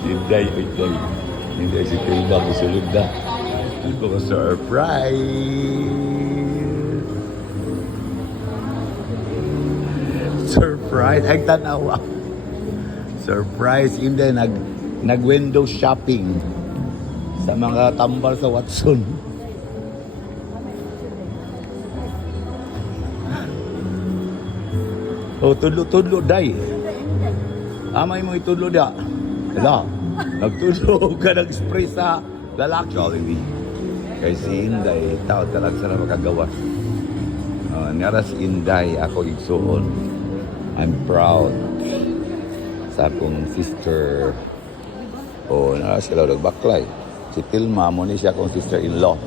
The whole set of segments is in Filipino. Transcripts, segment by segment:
Inday, Inday. Inday si Tilma, gusulog na. Ako ka surprise. Surprise. Ay, tanawa. Surprise. Inday, nag, nag-window shopping sa mga tambal sa Watson. Oh, tudlo-tudlo, day. Amay mo itudlo da. Hala, nagtudlo ka nag-spray sa lalaki. Jollibee. Kay si Inday, tao talaga sa makagawas. Uh, nara si Inday, ako igsuon. I'm proud sa akong sister. O, oh, nara sila nagbaklay. Si Tilma, mo ni siya akong sister-in-law.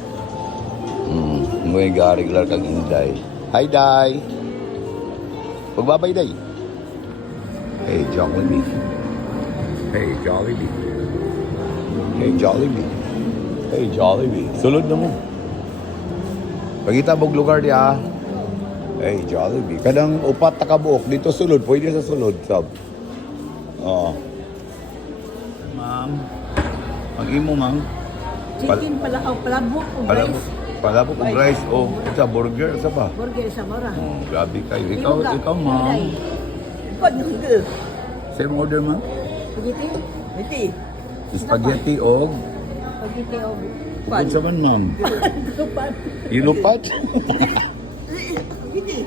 Hmm, ngayon ga-regular kang Inday. Hi, Day! Pagbabay, Day! Hey, Jollibee. Hey, Jollibee. Hey, Jollibee. Hey, Jollibee. Sulod na mo. Pagkita mong lugar niya, Hey, Jollibee. Kadang upat na kabuok. Dito sulod. Pwede sa sulod, sab. Oo. Ma'am. Mag-imo, ma'am. Chicken pala, oh, palabok o Palabok. rice. Palabok og rice. O, sa burger, sa ba? Burger sa mora. Oh, grabe kayo. Ikaw, ikaw, ma'am. Girl. Same order, ma'am? Pagiti? Pagiti. Spaghetti o Pagiti o Bukod sa man, ma'am. Tupan. Inupat. Pagiti.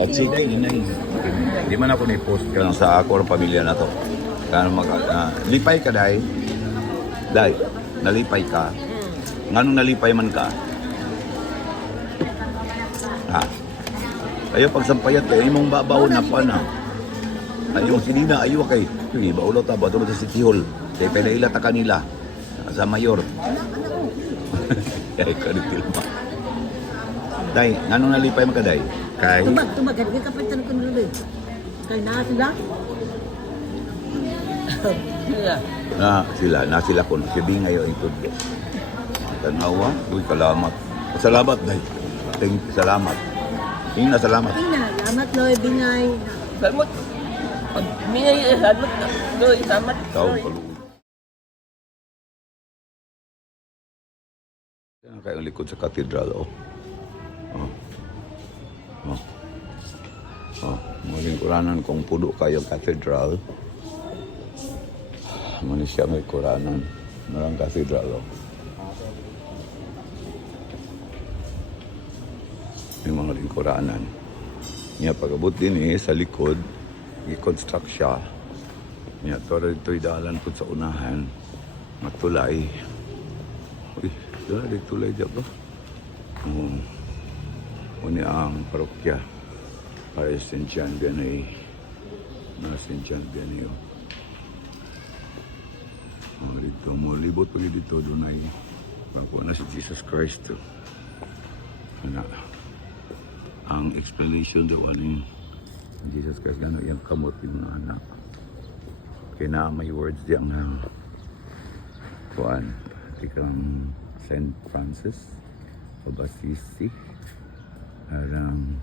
At si Day, inay. Di man ako ni-post ka lang sa ako ng pamilya na to. Kaya mag, ah, lipay ka, Day. Day, nalipay ka. Nganong nalipay man ka? Ha? Ayaw pagsampayat kay imong babaw na pa na. Ayaw sinina, ayaw kay. Sige, baulaw ta, bato sa City Hall. Kay pinaila ta kanila. Sa mayor. Kaya ka rin tilma. Day, nganong nalipay man ka, Day? Kay... Tubag, tubag. Kaya kapitan ko nila. Kaya na sila. na sila, na sila kung sabi ngayon ito. Tanawa, uy, kalamat. Salamat, day. Thank you, salamat. Ina, salamat. Ina, lamat loy, bingay. Salamat. Minay. Loy, salamat. Tao, Loy. paluwi. Yan kayo ang likod sa katedral, oh. Oh. Oh. Oh. Mga lingkuranan kung pudo kayo katedral. Mani siya may kuranan. Marang katedral, oh. Yung mga lingkuranan. Niya pagabot din eh, sa likod, i-construct siya. Niya, toro dito'y dalan po sa unahan. Matulay. Uy, di tulay dyan ba? Um, Uni ang parokya. Para St. John Vianney. Na St. John Vianney. Oh. Dito mo libot pa dito doon ay pagkuha na si Jesus Christ. Ano, ang explanation daw ano yung Jesus Christ gano'n yung kamot yung mga anak. Kaya na may words diyan na kuan ikang St. Francis of Assisi. Arang